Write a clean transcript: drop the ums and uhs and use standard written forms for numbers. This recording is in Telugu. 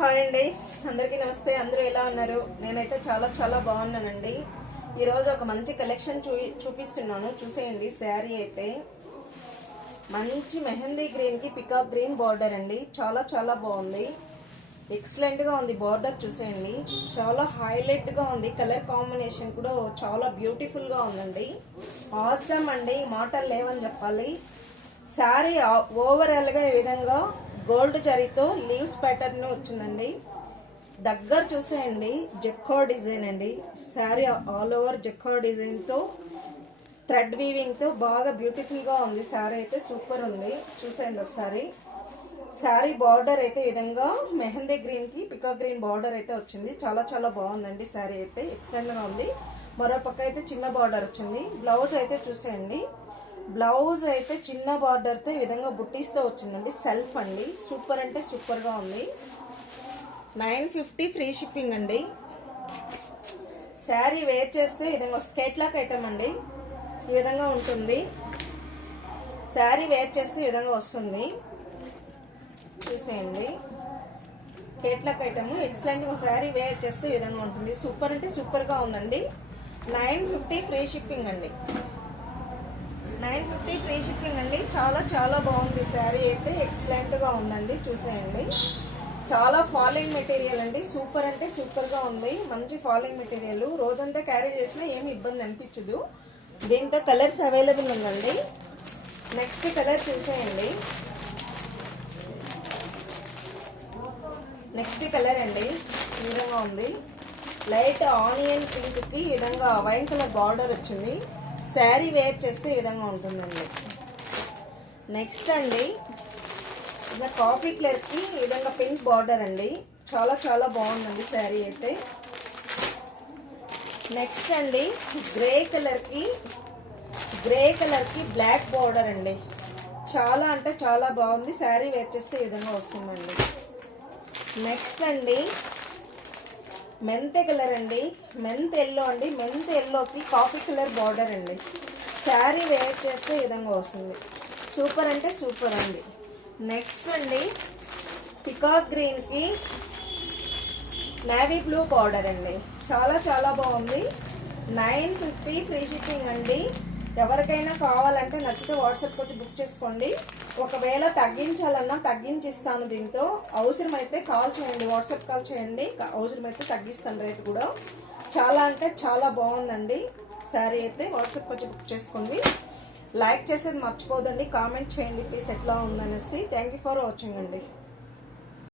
హాయ్ అండి, అందరికీ నమస్తే. అందరూ ఎలా ఉన్నారు? నేనైతే చాలా బాగున్నానండి. ఈరోజు ఒక మంచి కలెక్షన్ చూపిస్తున్నాను, చూసేయండి. శారీ అయితే మంచి మెహందీ గ్రీన్ కి పికాక్ గ్రీన్ బార్డర్ అండి. చాలా బాగుంది, ఎక్సలెంట్ గా ఉంది. బార్డర్ చూసేయండి, చాలా హైలైట్ గా ఉంది. కలర్ కాంబినేషన్ కూడా చాలా బ్యూటిఫుల్ గా ఉందండి. ఆసమ్ అండి, మాటలు లేవని చెప్పాలి. శారీ ఓవరాల్ గా ఈ విధంగా గోల్డ్ జరీతో లీవ్స్ ప్యాటర్న్ వచ్చిందండి. దగ్గర చూసేయండి, జెక్కార్డ్ డిజైన్ అండి. శారీ ఆల్ ఓవర్ జెక్కార్డ్ డిజైన్ తో థ్రెడ్ వీవింగ్ తో బాగా బ్యూటిఫుల్ గా ఉంది. శారీ అయితే సూపర్ ఉంది, చూసేయండి ఒకసారి. శారీ బార్డర్ అయితే ఈ విధంగా మెహందీ గ్రీన్ కి పికాక్ గ్రీన్ బార్డర్ అయితే వచ్చింది. చాలా బాగుందండి. శారీ అయితే ఎక్సలెంట్ గా ఉంది. మరో పక్క అయితే చిన్న బార్డర్ వచ్చింది. బ్లౌజ్ అయితే చూసేయండి, బ్లౌజ్ అయితే చిన్న బార్డర్ తో ఈ విధంగా బుట్టీస్ తో వచ్చిందండి. సెల్ఫ్ అండి, సూపర్ అంటే సూపర్ గా ఉంది. 950 ఫ్రీ షిప్పింగ్ అండి. శారీ వేర్ చేస్తే ఈ విధంగా స్కేట్ లాక్ ఐటమ్ అండి, ఈ విధంగా ఉంటుంది. శారీ వేర్ చేస్తే ఈ విధంగా వస్తుంది, చూసేయండి. స్కేట్ లాక్ ఐటమ్ ఎక్సలెంట్ గా శారీ వేర్ చేస్తే ఈ విధంగా ఉంటుంది. సూపర్ అంటే సూపర్ గా ఉందండి. 950 ఫ్రీ షిప్పింగ్ అండి. 950 ఫ్రీ షిప్పింగ్ అండి. చాలా బాగుంది. శారీ అయితే ఎక్సలెంట్ గా ఉందండి, చూసేయండి. చాలా ఫాలింగ్ మెటీరియల్ అండి, సూపర్ అంటే సూపర్ గా ఉంది. మంచి ఫాలింగ్ మెటీరియల్, రోజంతా క్యారీ చేసినా ఏమి ఇబ్బంది అనిపించదు. దీంతో కలర్స్ అవైలబుల్ ఉందండి. నెక్స్ట్ కలర్ చూసేయండి. నెక్స్ట్ కలర్ అండి, ఈ విధంగా ఉంది. లైట్ ఆనియన్ పింక్ కి ఈ విధంగా వైన్ కలర్ బార్డర్ వచ్చింది. శారీ వేర్ చేస్తే ఈ విధంగా ఉంటుందండి. నెక్స్ట్ అండి, ఇలా కాఫీ కలర్ కి ఈ విధంగా పింక్ బార్డర్ అండి. చాలా బాగుందండి శారీ అయితే. నెక్స్ట్ అండి, గ్రే కలర్ కి బ్లాక్ బార్డర్ అండి. చాలా అంటే చాలా బాగుంది. శారీ వేర్ చేస్తే ఈ విధంగా వస్తుందండి. నెక్స్ట్ అండి, మెంతే కలర్ అండి, మెంత్ ఎల్లో అండి. మెంత్ ఎల్లోకి కాఫీ కలర్ బార్డర్ అండి. శారీ వేర్ చేస్తే ఈ విధంగా వస్తుంది. సూపర్ అంటే సూపర్ అండి. నెక్స్ట్ అండి, పికాక్ గ్రీన్ కి నేవీ బ్లూ బార్డర్ అండి. చాలా బాగుంది. 950 ఫ్రీ షిప్పింగ్ అండి. ఎవరికైనా కావాలంటే నచ్చితే వాట్సాప్ వచ్చి బుక్ చేసుకోండి. ఒకవేళ తగ్గించాలన్నా తగ్గించిస్తాను. దీంతో అవసరమైతే కాల్ చేయండి, వాట్సాప్ కాల్ చేయండి. అవసరమైతే తగ్గిస్తాను రేట్ కూడా. చాలా అంటే చాలా బాగుందండి శారీ అయితే. వాట్సాప్ వచ్చి బుక్ చేసుకోండి. లైక్ చేసేది మర్చిపోదండి, కామెంట్ చేయండి ప్లీజ్ ఎట్లా ఉందనేసి. థ్యాంక్ యూ ఫర్ వాచింగ్ అండి.